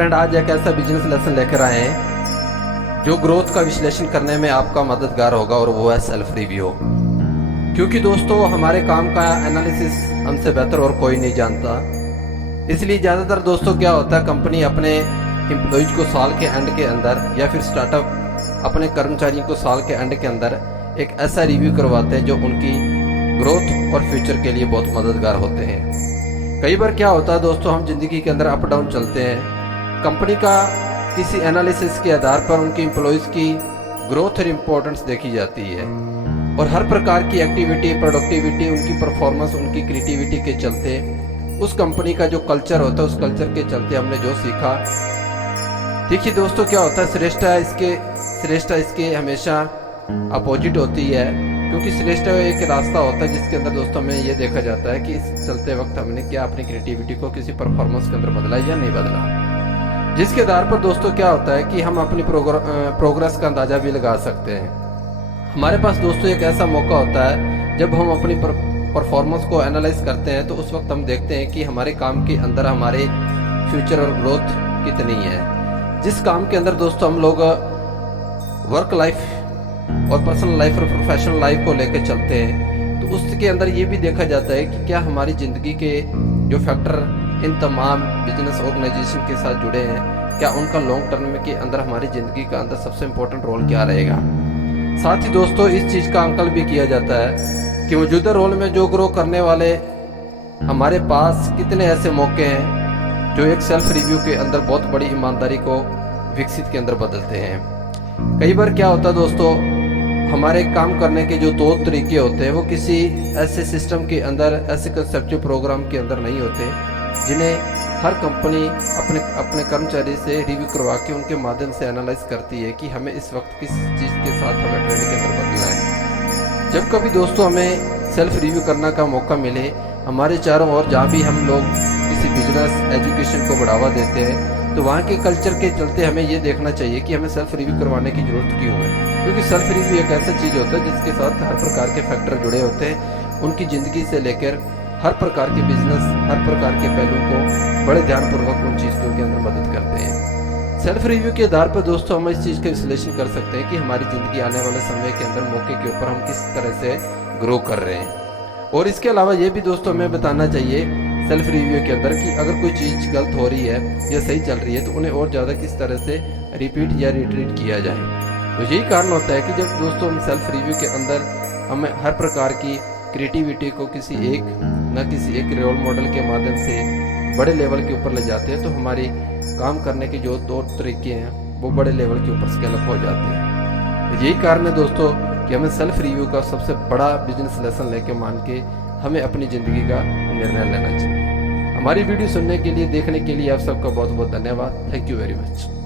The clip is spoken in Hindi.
फ्रेंड, आज एक ऐसा बिजनेस लेसन लेकर आए हैं जो ग्रोथ का विश्लेषण करने में आपका मददगार होगा, और वो है सेल्फ रिव्यू। क्योंकि दोस्तों, हमारे काम का एनालिसिस हमसे बेहतर और कोई नहीं जानता। इसलिए ज़्यादातर दोस्तों क्या होता है, कंपनी अपने एम्प्लॉयज़ को साल के एंड के अंदर, या फिर स्टार्टअप अपने कर्मचारियों को साल के एंड के अंदर एक ऐसा रिव्यू करवाते हैं जो उनकी ग्रोथ और फ्यूचर के लिए बहुत मददगार होते हैं। कई बार क्या होता है दोस्तों, हम जिंदगी के अंदर अप डाउन चलते हैं। कंपनी का किसी एनालिसिस के आधार पर उनके एम्प्लॉयज़ की ग्रोथ और इम्पोर्टेंस देखी जाती है, और हर प्रकार की एक्टिविटी, प्रोडक्टिविटी, उनकी परफॉर्मेंस, उनकी क्रिएटिविटी के चलते, उस कंपनी का जो कल्चर होता है, उस कल्चर के चलते हमने जो सीखा। देखिए दोस्तों, क्या होता है, श्रेष्ठता इसके हमेशा अपोजिट होती है। क्योंकि श्रेष्ठता एक रास्ता होता है जिसके अंदर दोस्तों हमें ये देखा जाता है कि इस चलते वक्त हमने क्या अपनी क्रिएटिविटी को किसी परफॉर्मेंस के अंदर बदला या नहीं बदला, जिसके आधार पर दोस्तों क्या होता है कि हम अपनी प्रोग्रेस का अंदाजा भी लगा सकते हैं। हमारे पास दोस्तों एक ऐसा मौका होता है जब हम अपनी परफॉर्मेंस को एनालाइज करते हैं, तो उस वक्त हम देखते हैं कि हमारे काम के अंदर हमारे फ्यूचर और ग्रोथ कितनी है। जिस काम के अंदर दोस्तों हम लोग वर्क लाइफ और पर्सनल लाइफ और प्रोफेशनल लाइफ को लेकर चलते हैं, तो उसके अंदर ये भी देखा जाता है कि क्या हमारी ज़िंदगी के जो फैक्टर इन तमाम बिजनेस ऑर्गेनाइजेशन के साथ जुड़े हैं, क्या उनका लॉन्ग टर्म के अंदर हमारी ज़िंदगी का अंदर सबसे इम्पोर्टेंट रोल क्या रहेगा। साथ ही दोस्तों इस चीज़ का आंकलन भी किया जाता है कि मौजूदा रोल में जो ग्रो करने वाले हमारे पास कितने ऐसे मौके हैं जो एक सेल्फ रिव्यू के अंदर बहुत बड़ी ईमानदारी को विकसित के अंदर बदलते हैं। कई बार क्या होता है दोस्तों, हमारे काम करने के जो तौर तरीके होते हैं वो किसी ऐसे सिस्टम के अंदर, ऐसे कंसेप्चुअल प्रोग्राम के अंदर नहीं होते जिन्हें हर कंपनी अपने कर्मचारी से रिव्यू करवा के उनके माध्यम से एनालाइज करती है कि हमें इस वक्त किस चीज़ के साथ हमें ट्रेंड के अंदर बदलना है। जब कभी दोस्तों हमें सेल्फ रिव्यू करने का मौका मिले, हमारे चारों ओर जहाँ भी हम लोग किसी बिजनेस एजुकेशन को बढ़ावा देते हैं, तो वहाँ के कल्चर के चलते हमें ये देखना चाहिए कि हमें सेल्फ रिव्यू करवाने की ज़रूरत क्यों है। क्योंकि सेल्फ रिव्यू एक ऐसा चीज़ होता है जिसके साथ हर प्रकार के फैक्टर जुड़े होते हैं। उनकी ज़िंदगी से लेकर हर प्रकार के बिजनेस, हर प्रकार के पहलुओं को बड़े ध्यानपूर्वक उन चीज़ों के अंदर मदद करते हैं। सेल्फ रिव्यू के आधार पर दोस्तों हम इस चीज़ का विश्लेषण कर सकते हैं कि हमारी ज़िंदगी आने वाले समय के अंदर मौके के ऊपर हम किस तरह से ग्रो कर रहे हैं। और इसके अलावा ये भी दोस्तों हमें बताना चाहिए सेल्फ रिव्यू के अंदर कि अगर कोई चीज़ गलत हो रही है या सही चल रही है, तो उन्हें और ज़्यादा किस तरह से रिपीट या रिट्रीट किया जाए। तो यही कारण होता है कि जब दोस्तों हम सेल्फ रिव्यू के अंदर हमें हर प्रकार की क्रिएटिविटी को किसी एक रोल मॉडल के माध्यम से बड़े लेवल के ऊपर ले जाते हैं, तो हमारी काम करने के जो तौर तरीके हैं वो बड़े लेवल के ऊपर स्केल अप हो जाते हैं। तो यही कारण है दोस्तों कि हमें सेल्फ रिव्यू का सबसे बड़ा बिजनेस लेसन लेके मान के हमें अपनी ज़िंदगी का निर्णय लेना चाहिए। हमारी वीडियो सुनने के लिए, देखने के लिए आप सबका बहुत बहुत धन्यवाद। Thank you very much.